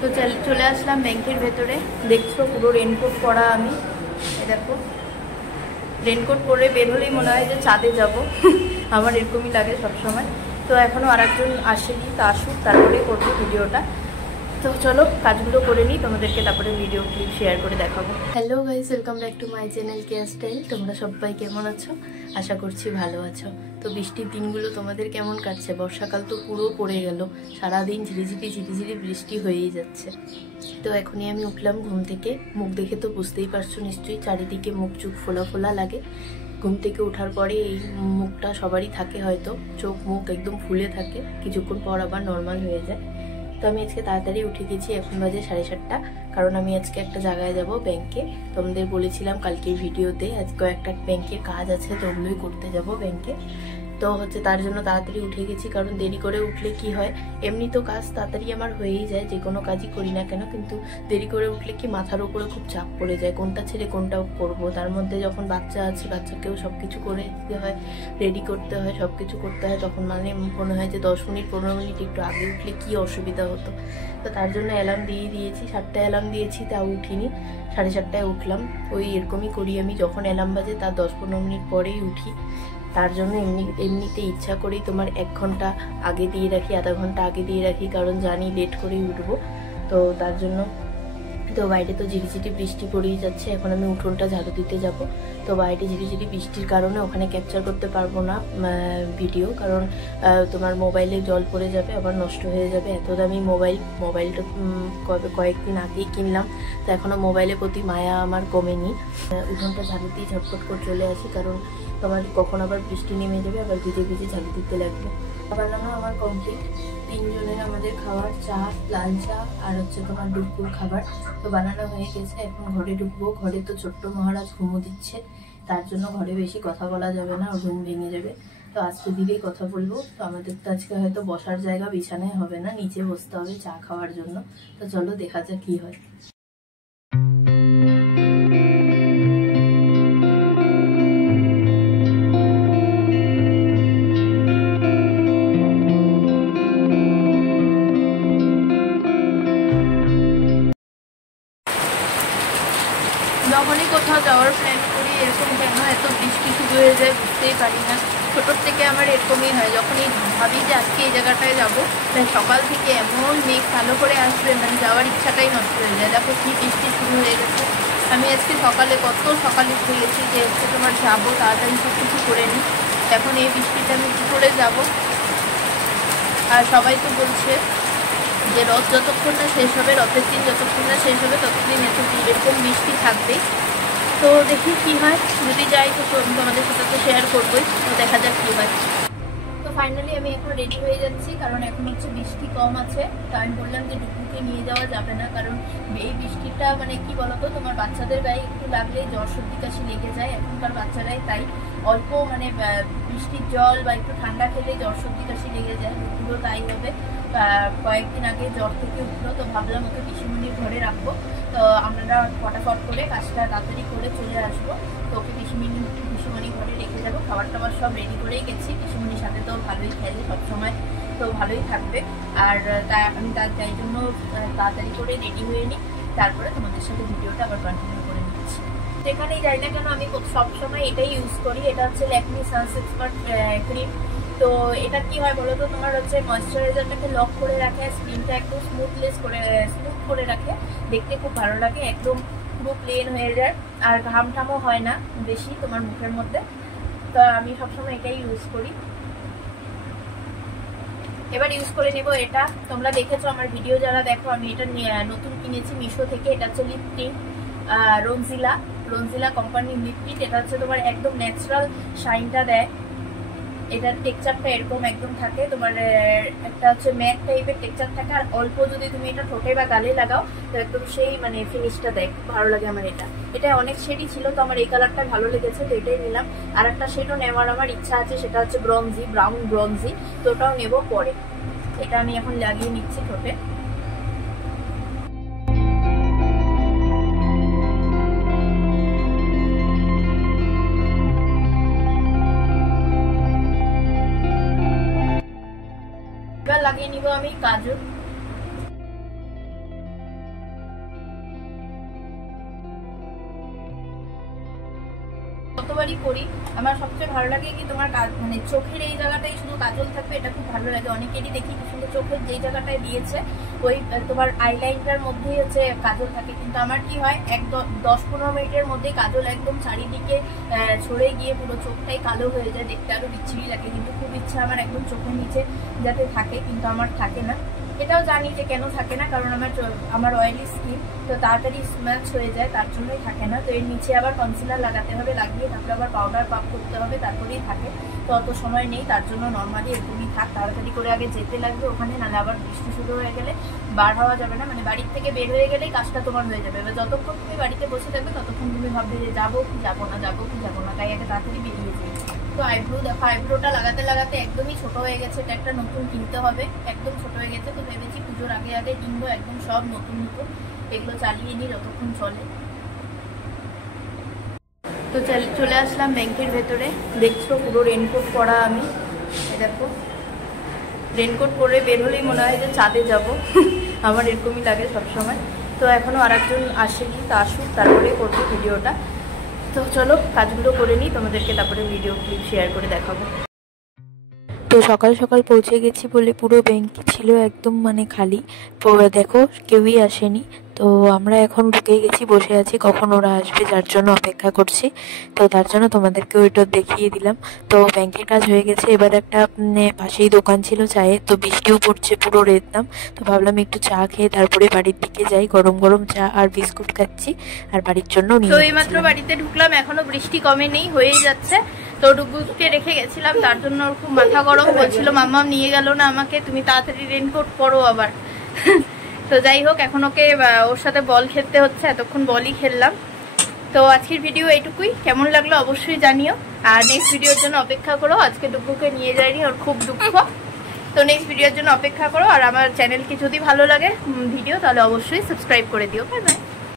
তো চলে আসলাম ব্যাংকের ভেতরে। দেখছো পুরো রেনকোট পরা আমি, দেখো রেনকোট পরে বের হলেই মনে হয় যে চাঁদে যাব। আমার এরকমই লাগে সবসময়। তো এখনও আরেকজন আসেনি, তা আসুক তারপরে করবো ভিডিওটা। তো চলো কাজগুলো করে নিই, তোমাদেরকে তারপরে ভিডিও ক্লিপ শেয়ার করে দেখাবো। Hello guys, welcome back to my channel care style. তোমরা সবাই কেমন আছো? আশা করছি ভালো আছো। তো বৃষ্টির দিনগুলো তোমাদের কেমন কাটছে? বর্ষাকাল তো পুরো পড়ে গেল, সারাদিন ঝিরিঝিরি ঝিরিঝিরি বৃষ্টি হয়েই যাচ্ছে। তো এখনই আমি উঠলাম ঘুম থেকে। মুখ দেখে তো বুঝতেই পারছো নিশ্চয়ই, চারিদিকে মুখ চোখ ফোলা ফোলা লাগে। ঘুম থেকে ওঠার পরে এই মুখটা সবারই থাকে হয়তো, চোখ মুখ একদম ফুলে থাকে, কিছুক্ষণ পর আবার নর্মাল হয়ে যায়। তো আমি আজকে তাড়াতাড়ি উঠে গেছি, এখন বাজে 7:30, কারণ আমি আজকে একটা জায়গায় যাব ব্যাংকে। তোমাদের বলেছিলাম কালকের ভিডিওতে, আজকে একটা ব্যাংকের কাজ আছে, তো ওগুলোই করতে যাব ব্যাংকে। তো তার জন্য তাড়াতাড়ি উঠে গেছি, কারণ দেরি করে উঠলে কি হয়, এমনি তো কাজ তাড়াতাড়ি আমার হয়েই যায়, যে কোনো কাজই করি না কেন, কিন্তু দেরি করে উঠলে কি মাথার উপরে খুব চাপ পড়ে যায়, কোনটা ছেড়ে কোনটা করব। তার মধ্যে যখন বাচ্চা আছে, বাচ্চাকেও সব কিছু করে দিতে হয়, রেডি করতে হয়, সব কিছু করতে হয়, তখন মনে হয় যে 10 মিনিট 15 মিনিট একটু আগে উঠলে কি অসুবিধা হতো। তো তার জন্য অ্যালার্ম দিয়ে দিয়েছি, 7টায় অ্যালার্ম দিয়েছি, তাও উঠিনি, 7:30টায় উঠলাম। ওই এরকমই করি আমি, যখন অ্যালার্ম বাজে তার 10-15 মিনিট পরেই উঠি। তার জন্য এমনিতে ইচ্ছা করেই তোমার 1 ঘন্টা আগে দিয়ে রাখি, আধা ঘন্টা আগে দিয়ে রাখি, কারণ জানি লেট করেই উঠবো। তো তার জন্য তো বাইরে তো ঝিরিঝিরি বৃষ্টি পড়েই যাচ্ছে, এখন আমি উঠোনটা ঝাড়ু দিতে যাব। তো বাইরে ঝিরিঝিরি বৃষ্টির কারণে ওখানে ক্যাপচার করতে পারবো না ভিডিও, কারণ তোমার মোবাইলে জল পড়ে যাবে, আবার নষ্ট হয়ে যাবে। এত দামি মোবাইলটা কয়েকদিন আগেই কিনলাম, তো এখনও মোবাইলের প্রতি মায়া আমার কমেনি। উঠোনটা ঝাড়ু দিয়ে ঝটপট করে চলে আসি, কারণ তোমার কখন আবার বৃষ্টি নেমে যাবে, আবার ভিজে ভিজে ঝাড়ু দিতে লাগবে। খাবার নামা আমার কমপ্লিট, 3 জনের আমাদের খাবার, চা, লাল চা আর তোমার দুপুর খাবার তো বানানো হয়ে গেছে। এখন ঘরে ঢুকবো। ঘরে তো ছোট্ট মহারাজ ঘুমো দিচ্ছে, তার জন্য ঘরে বেশি কথা বলা যাবে না, ঘুম ভেঙে যাবে। তো আজকে দিকেই কথা বলবো। তো আমাদের তো আজকে হয়তো বসার জায়গা বিছানায় হবে না, নিচে বসতে হবে চা খাওয়ার জন্য। তো চলো দেখা যাক কি হয়। যখনই কোথাও যাওয়ার প্ল্যান করি, এরকম কেন এত বৃষ্টি শুরু হয়ে যায় বুঝতেই পারি না। ছোটোর থেকে আমার এরকমই হয়, যখনই ভাবি যে আজকে এই জায়গাটায় যাবো, সকাল থেকে এমন মেঘ কালো করে আসবে, মানে যাওয়ার ইচ্ছাটাই নষ্ট হয়ে যায়। দেখো কি বৃষ্টি শুরু হয়ে গেছে। আমি আজকে কত সকালে উঠে গেছি যে তোমার যাবো, তাড়াতাড়ি সব কিছু করে নিই। এখন এই বৃষ্টিতে আমি কী করে যাব? আর সবাই তো বলছে যে রথ যতক্ষণ না শেষ হবে, রথের দিন যতক্ষণ না শেষ হবে, ততদিন এরকম বৃষ্টি থাকবে। তো দেখি কি হয়, যদি যাই তো তোমাদের সাথে তো শেয়ার করবোই। তো দেখা যাক কি হয়। তো ফাইনালি আমি এখন রেডি হয়ে যাচ্ছি, কারণ এখন বৃষ্টি কম আছে। তো আমি বললাম যে ডুকুকে নিয়ে যাওয়া যাবে না, কারণ এই বৃষ্টিটা মানে কি বলতো, তোমার বাচ্চাদের গায়ে একটু লাগলেই জ্বর সর্দি কাশি লেগে যায়, এখনকার বাচ্চারাই তাই। অল্প মানে বৃষ্টির জল বা একটু ঠান্ডা খেলেই জ্বর সর্দি কাশি লেগে যায়, ডুকুরও তাই হবে। কয়েকদিন আগে জ্বর থেকে উঠলো, তো ভাবলাম ওকে পিসিমণির ঘরে রাখবো। তো আমরা ফটাফট করে কাজটা তাড়াতাড়ি করে চলে আসবো। তো ওকে পিসিমণির ঘরে রেখে যাবো। খাবার টাবার সব রেডি করেই গেছি, পিসিমণির সাথে তো ভালোই খেলে সবসময়, তো ভালোই থাকবে। আর আমি তাই জন্য তাড়াতাড়ি করে রেডি হয়ে নিই, তারপরে তোমাদের সাথে ভিডিওটা আবার কন্টিনিউ করে নিচ্ছি। যেখানেই যাই না কেন আমি সবসময় এটাই ইউজ করি, এটা হচ্ছে ল্যাকমি সানস এক্সপার্ট ক্রিম। তো এটা কি হয় বলো তো, তোমার ময়েশ্চারাইজারটাকে লক করে রাখে, স্কিনটা একদম স্মুথ করে রাখে, দেখতে খুব ভালো লাগে, একদম পুরো প্লেন হয়ে যায়, আর ঘাম টামও হয় না বেশি তোমার মুখের মধ্যে। তো আমি সবসময় এটাই ইউজ করি। এবার ইউজ করে নেব এটা। তোমরা দেখেছো আমার ভিডিও যারা দেখো, আমি এটা নতুন কিনেছি মিশো থেকে। এটা হচ্ছে লিপ টিন্ট, রনজিলা কোম্পানির লিপ টিন্ট। এটা হচ্ছে তোমার একদম ন্যাচারাল শাইনটা দেয়, এটার টেক্সচারটা এরকম একদম থাকে, তোমার একটা ম্যাট টাইপের টেক্সচার থাকে, আর অল্প যদি তুমি এটা ঠোঁটে বা গালে লাগাও তো একদম সেই ফিনিশটা দেয়, খুব ভালো লাগে আমার এটা অনেক শেডই ছিল, তো আমার এই কালারটা ভালো লেগেছে, তো এটাই নিলাম। আর একটা শেডও নেওয়ার আমার ইচ্ছা আছে, সেটা হচ্ছে ব্রাউন ব্রঞ্জি, তো ওটাও নেবো পরে। এটা আমি এখন লাগিয়ে নিচ্ছি ঠোঁটে। এবার লাগিয়ে নিব আমি কাজল। যতবারই করি আমার সবচেয়ে ভালো লাগে কি তোমার মানে চোখের এই জায়গাটাই শুধু কাজল থাকবে, এটা খুব ভালো লাগে। অনেকেরই দেখি কিন্তু চোখের যেই জায়গাটায় দিয়েছে ওই তোমার আইলাইনটার মধ্যেই হচ্ছে কাজল থাকে, কিন্তু আমার কি হয় 10-15 মিনিটের মধ্যেই কাজল একদম চারিদিকে ছড়ে গিয়ে পুরো চোখটাই কালো হয়ে যায়, দেখতে আরো বিচ্ছিরি লাগে। কিন্তু খুব ইচ্ছা আমার একদম চোখের নিচে যাতে থাকে, কিন্তু আমার থাকে না। এটাও জানি যে কেন থাকে না, কারণ আমার অয়েলি স্কিন, তো তাড়াতাড়ি স্ম্যাচ হয়ে যায়, তার জন্যই থাকে না। তো এর নিচে আবার কনসিলার লাগাতে হবে, লাগিয়ে তারপরে আবার পাউডার পাপ করতে হবে, তারপরেই থাকে। তো অত সময় নেই, তার জন্য নর্মালি এরকমই থাক। তাড়াতাড়ি করে আগে যেতে লাগবে ওখানে, নাহলে আবার বৃষ্টি শুরু হয়ে গেলে বার হওয়া যাবে না। মানে বাড়ির থেকে বের হয়ে গেলেই কাজটা তোমার হয়ে যাবে। এবার যতক্ষণ তুমি বাড়িতে বসে থাকবে ততক্ষণ তুমি ভাববে যে যাবো কি যাবো না, যাবো কি যাবো না, তাই আগে তাড়াতাড়ি বেরিয়ে যাই। তো আইব্রো দেখো, আইব্রোটা লাগাতে লাগাতে একদমই ছোট হয়ে গেছে, এটা একটা নতুন কিনতে হবে, একদম ছোট হয়ে গেছে। তো ভেবেছি পুজোর আগে আগে কিনবো একদম সব নতুন নতুন, এগুলো চালিয়ে নিই যতক্ষণ চলে। তো চলে আসলাম ব্যাংকের ভেতরে, দেখছো পুরো রেনকোট পরা আমি, দেখো রেনকোট পরে বের হলেই মনে হয় যে চাঁদে যাব। আমার এরকমই লাগে সবসময়। তো এখনও আরেকজন আসেনি, তা আসুক তারপরে করবো ভিডিওটা। তো চলো কাজগুলো করে নিই, তোমাদেরকে তারপরে ভিডিও ক্লিপ শেয়ার করে দেখাবো। তো সকাল সকাল পৌঁছে গেছি বলে পুরো ব্যাংক ছিল একদম মানে খালি, দেখো কেউই আসেনি। তো আমরা এখন ঢুকে গেছি, বসে আছি কখন ওরা আসবে যার জন্য অপেক্ষা করছি। তো তার জন্য তোমাদেরকে ওইটা দেখিয়ে দিলাম। তো ব্যাংকের কাজ হয়ে গেছে, এবার একটা পাশেই দোকান ছিল চায়ের, তো বৃষ্টিও পড়ছে পুরো রেতলাম। তো ভাবলাম একটু চা খেয়ে তারপরে বাড়ির দিকে যাই, গরম গরম চা আর বিস্কুট খাচ্ছি আর বাড়ির জন্য নিয়ে। তো এইমাত্র বাড়িতে ঢুকলাম, এখনো বৃষ্টি কমে নেই, হয়েই যাচ্ছে। তো ডুগুকে রেখে গেছিলাম, তার জন্য ওর খুব মাথা গরম, বলছিল মাম্মা নিয়ে গেল না আমাকে, তুমি তাড়াতাড়ি রেনকোট পরো আবার। তো যাই হোক, এখন ওকে ওর সাথে বল খেলতে হচ্ছে, এতক্ষণ বলই খেললাম। তো আজকের ভিডিও এইটুকুই, কেমন লাগলো অবশ্যই জানিও, আর নেক্সট ভিডিওর জন্য অপেক্ষা করো। আজকে ডুগুকে নিয়ে যাইনি, ওর খুব দুঃখ। তো নেক্সট ভিডিওর জন্য অপেক্ষা করো, আর আমার চ্যানেলকে যদি ভালো লাগে ভিডিও তাহলে অবশ্যই সাবস্ক্রাইব করে দিও। Bye bye.